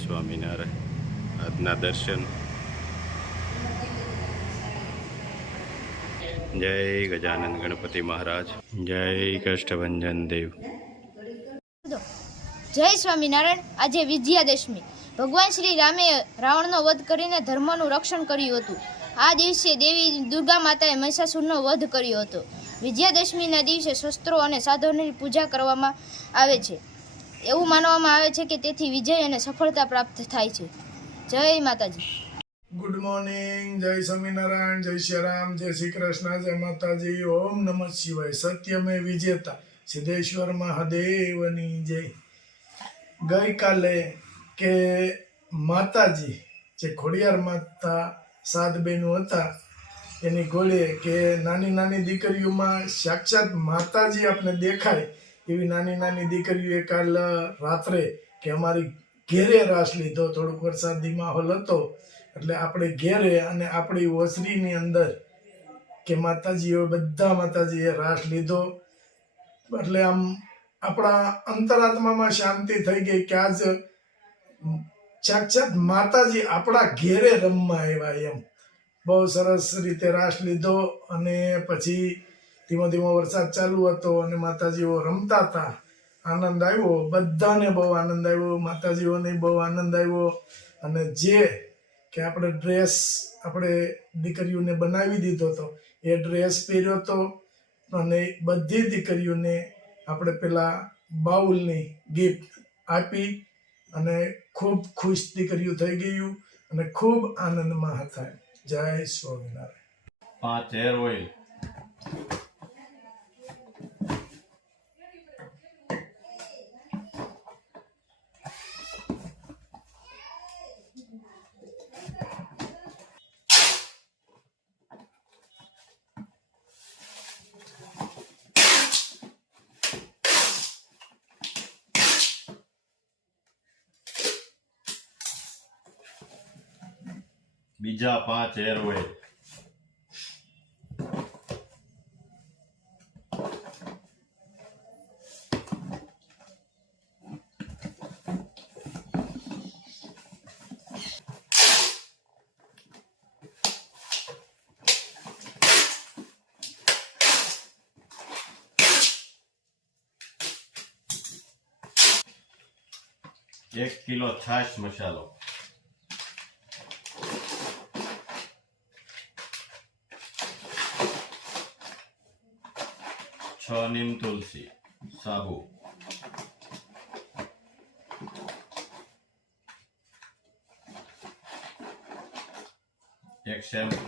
સ્વામિનારાયણ આજના દર્શન જય ગજાનંદ ગણપતિ મહારાજ જય કષ્ટભંજન દેવ જય સ્વામિનારાયણ। આજે વિજયાદશમી ભગવાન શ્રી રામે રાવણનો વધ કરીને ધર્મનું રક્ષણ કર્યું હતું। આ દિવસે દેવી દુર્ગા માતાએ મહિષાસુરનો વધ કર્યો હતો। વિજયાદશમીના દિવસે શસ્ત્રો અને સાધનોની પૂજા કરવામાં આવે છે। એવું માનવામાં આવે છે કે તેથી વિજય અને સફળતા પ્રાપ્ત થાય છે। જય માતાજી। ગુડ મોર્નિંગ, જય સ્વામિનારાયણ, જય શ્રી રામ, જય શ્રી કૃષ્ણ, જય માતાજી, ઓમ નમઃ શિવાય, સત્યમે વિજેતા સિદ્ધેશ્વર મહાદેવની જય। ગઈકાલે કે માતાજી જે ખોડિયાર માતા 7 બહેનો હતા એની ગોળે કે નાની નાની દીકરીઓમાં સાક્ષાત માતાજી આપણે દેખાય એવી નાની નાની દીકરીઓએ કાલ રાત્રે કે અમારી ઘેરે રાસ લીધો। થોડોક વરસાદી માહોલ હતો એટલે આપણે ઘેરે અને આપણી ઓસરીની અંદર કે માતાજીઓ બધા માતાજીએ રાસ લીધો। એટલે આમ આપણા અંતરાત્મામાં શાંતિ થઈ ગઈ કે આજ સાક્ષાત માતાજી આપણા ઘેરે રમવા આવ્યા એમ। બહુ સરસ રીતે રાસ લીધો અને પછી ધીમો ધીમો વરસાદ ચાલુ હતો અને માતાજીઓ રમતા હતા। આનંદ આવ્યો, બધાને બહુ આનંદ આવ્યો, માતાજીઓને બહુ આનંદ આવ્યો। અને જે કે આપણે ડ્રેસ આપણે દીકરીઓને બનાવી દીધો હતો એ ડ્રેસ પહેર્યો હતો અને બધી દીકરીઓને આપણે પેલા બાઉલની ગિફ્ટ આપી અને ખૂબ ખુશ દીકરીઓ થઈ ગયું અને ખૂબ આનંદમાં હતા। જય સ્વામિનારાયણ। 5 હેર ઓઇલ બીજા 5 હેર ઓઇલ एक किलो छाछ मसालो नीम तुलसी साबु एक शैम्पू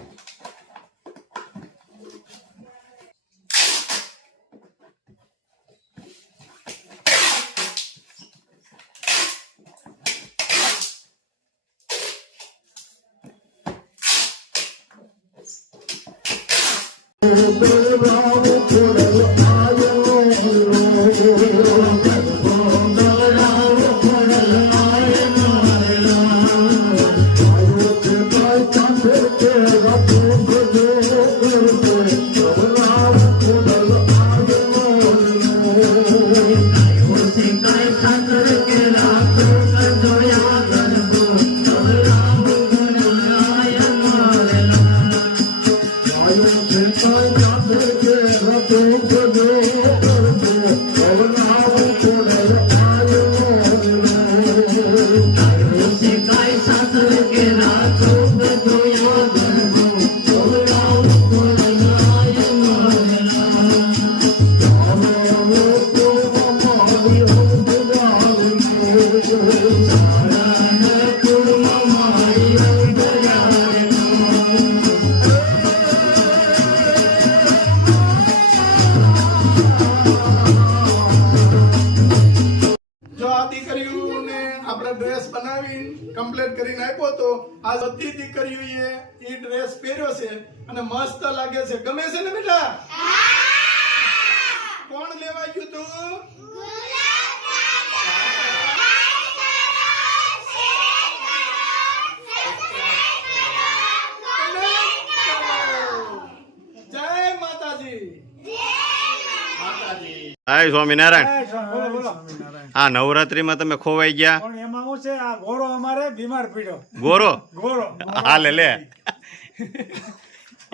ડ્રેસ બનાવી કમ્પ્લીટ કરીને આપ્યો તો આ બધી દીકરીઓએ એ ડ્રેસ પહેર્યો છે અને મસ્ત લાગે છે। ગમે છે ને બેટા? કોણ લેવા ગયું તું? જય માતાજી। જય સ્વામિનારાયણ। બોલો. આ નવરાત્રીમાં તમે ખોવાઈ ગયા પણ એમાં શું છે, આ ઘોડો અમારે બીમાર પડ્યો. ગોરો ઘોડો હાલે લે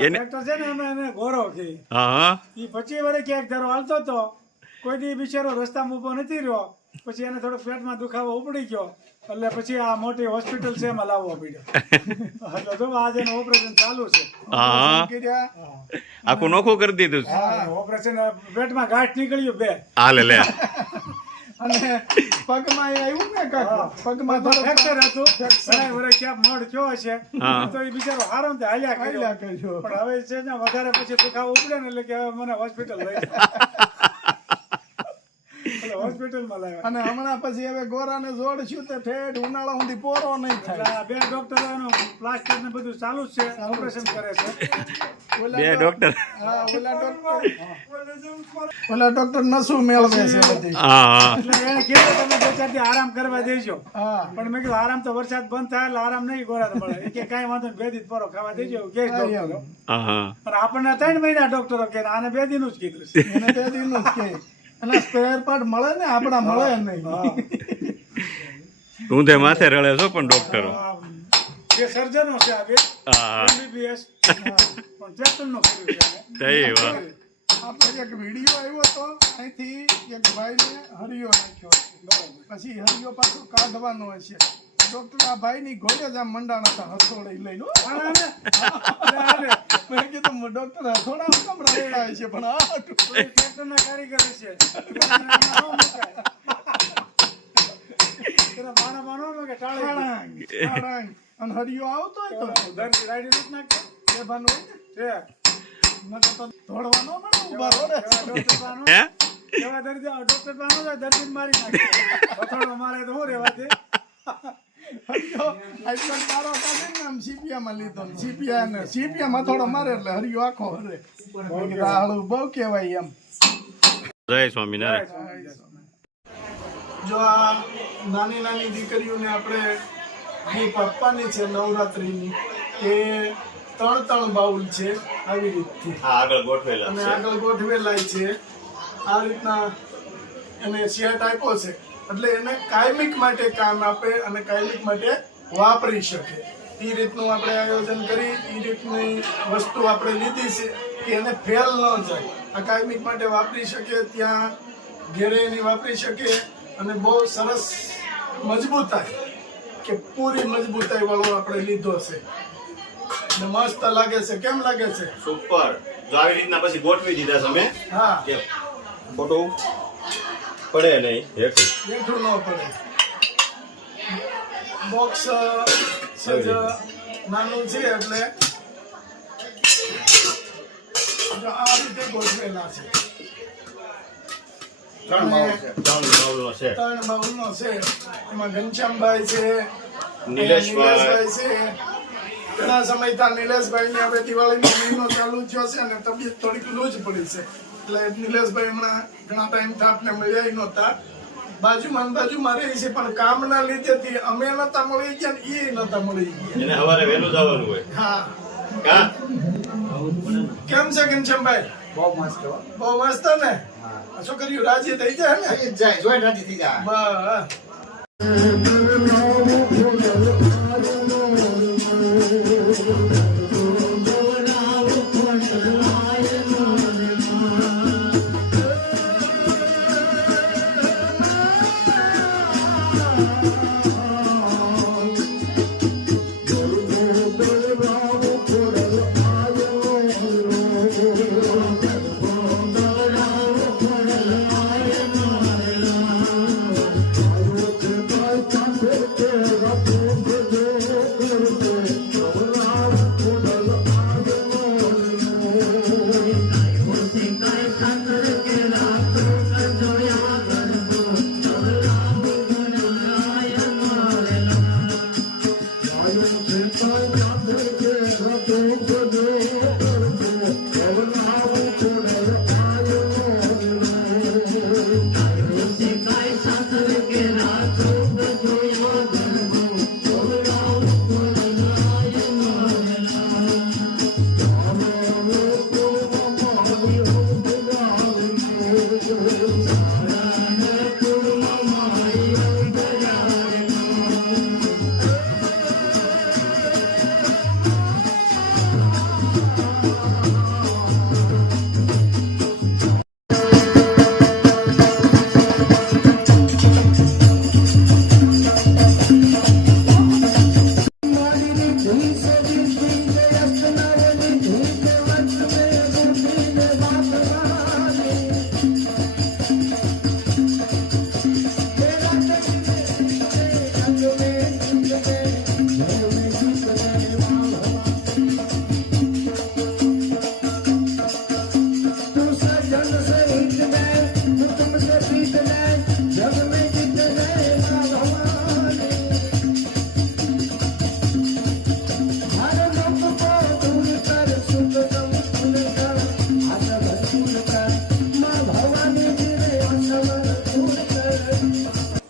એને ટ્રેક્ટર છે ને, અમે એને ઘોડો કહી. હા હા ઈ 25 વર્ષ ક્યાંક ધારો હાલતો હતો, કોઈ દી બિચારો રસ્તામાં ઊભો નથી રહ્યો. પછી એને થોડોક પેટમાં દુખાવો ઉપડી ગયો, એટલે પછી આ મોટી હોસ્પિટલ છે એમાં લાવવો પડ્યો. એટલે જો આજે એનું ઓપરેશન ચાલુ છે. હા આખું નોખું કરી દીધું છે. ઓપરેશન પેટમાં ગાંઠ નીકળ્યું 2. હાલે લે અને પગમાં એ આવ્યું ને કાકા, પગમાં થોડું ફ્રેક્ચર હતું, ઘણા વર્ષ ક્યાંક મળ થયો હશે, હા. તો એ બિચારો હારો ને તે હાલ્યા કર્યો. કર્યો. પણ હવે છે ને વધારે પછી દુખાવો ઉપડે ને, એટલે કે હવે મને હોસ્પિટલ લઈ જાઓ. એટલે હોસ્પિટલમાં લાવ્યા. અને હમણાં પછી હવે ગોરાને જોડશું તો ઠેઠ ઉનાળા સુધી પોરો નહીં એટલે થાય. આ 2 ડોક્ટરો એનું પ્લાસ્ટર ને બધું ચાલુ જ છે, ઓપરેશન કરે છે. ઓલા બે ડોક્ટર હા, ઓલા ડોક્ટર નસું મેળવે છે બધી. હા હા એટલે એને કીધું તમે 2-4 દી આરામ કરવા દેજો. હા પણ મેં કીધું આરામ તો વરસાદ બંધ થાય એટલે આરામ નહીં ગોરા મળે. એ કે કાંઈ વાંધો નહીં, 2 દી પોરો ખાવા દેજો કે ડોક્ટરો. હા હા પણ આપણને 3 મહિના ડોક્ટરો કે આને 2 દીનું જ કીધું છે. એને તે દીનું જ કે અને સ્પેર પાર્ટ મળે ને, આપણા મળે નહીં. ઊંધે માથે રળે છો પણ ડોક્ટરો જે સર્જનો છે આ 2 હા MBBS પણ ટ્રેક્ટરનો કર્યું છે આને. તઈ વાહ આપણે એક વિડીયો આવ્યો હતો, અહીંથી એક ભાઈને હરિયો નાખ્યો છે. પછી હરિયો પાછો કાઢવાનો હશે. ડોક્ટર આ ભાઈની ઘોડે જ આમ મંડાણા હતા હથોડે લઈને. હો. મેં કીધું ડોક્ટર હથોડા કેમ રડેલા છે, પણ આ ટ્રેક્ટરના કારીગર છે. એના બાણા કે ટાળી ટાળાંગ, ટાળાંગ. અને હરિયો આવતો હોય તો દર્દી રાઈડી રૂટ નાખતો એ બાનું હોય છે. ને નકર તો દોડવા ન મળે, ઊભા રોડે. ડોક્ટર બાનો હે એવા દર્દી ડોક્ટર બાનો જાય દર્દી મારી નાખે. હથોડો મારે તો હું રેવા દે. હરિયો આઈસ્ક્રીમ મારો કાઢીને આમ સીપિયામાં લીધો ને સીપિયામાં થોડો મારે એટલે હરિયો આખો હરે. મેં કીધું આ હળું બહુ કહેવાય એમ. જય સ્વામિનારાયણ જો આ નાની નાની દીકરીઓને આપણે ગીફ્ટ આપવાની છે નવરાત્રીની, એ 3 બાઉલ છે આવી રીતથી, હા આગળ ગોઠવેલા અને આગળ ગોઠવેલા છે આ રીતના. એને સેટ આપ્યો છે એટલે એને કાયમિક માટે કામ આપે અને કાયમિક માટે વાપરી શકે એ રીતનું આપણે આયોજન કરી, એ રીતની વસ્તુ આપણે લીધી છે કે એને ફેલ ન જાય, આ કાયમિક માટે વાપરી શકે, ત્યાં ઘેરે એની વાપરી શકે. અને બહુ સરસ મજબૂતાઈ કે પૂરી મજબૂતાઈ વાળો આપણે લીધો છે ને મસ્ત લાગે છે. કેમ લાગે છે? સુપર જો આવી રીતના પછી ગોઠવી દીધા તમે હા, કે ખોટું પડે નહીં હેઠું બેઠું ન પડે. બોક્સ સજ નાનું છે એટલે આ રીતે ગોઠવેલા છે. 3 બાઉલનો છે 3 બાઉલનો છે. એમાં ઘનશ્યામભાઈ છે, નિલેશભાઈ છે. ઘણા સમયથી નિલેશભાઈ ની હવે દિવાળીનો મહિનો ચાલુ થયો છે અને તબિયત થોડીક લૂજ પડી છે, એટલે નિલેશભાઈ હમણાં ઘણા ટાઈમથી આપણે મળ્યા નહોતા. બાજુમાં રહે છે પણ કામના લીધેથી અમે નતા મળી ગયા ને એ નતા મળી ગયા. એને સવારે વહેલું જવાનું હોય હા, કા કેમ છે ઘનશ્યામભાઈ? બહુ મસ્ત હો. બહુ મસ્ત ને? છોકરીઓ રાજી થઈ જાય ને? જાય જોઈ રાજી થઈ જાય. બસ.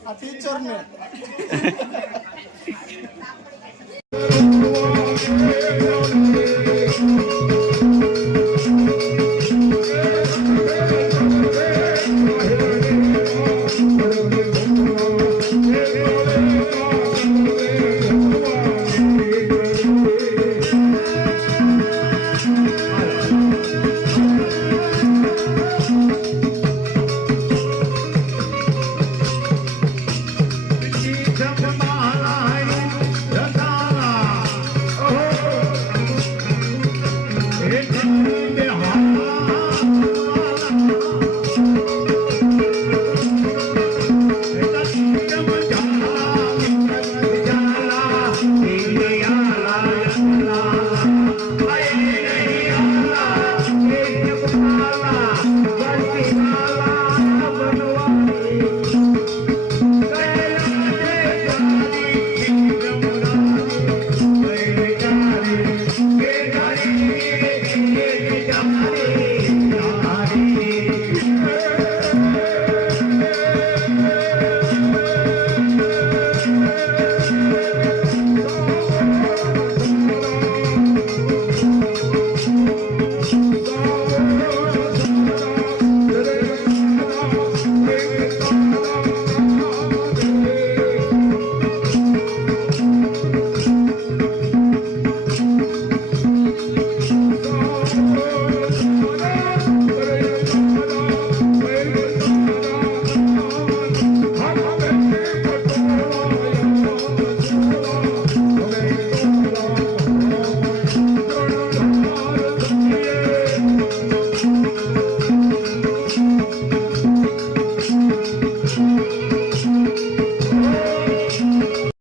આ ટીચર ને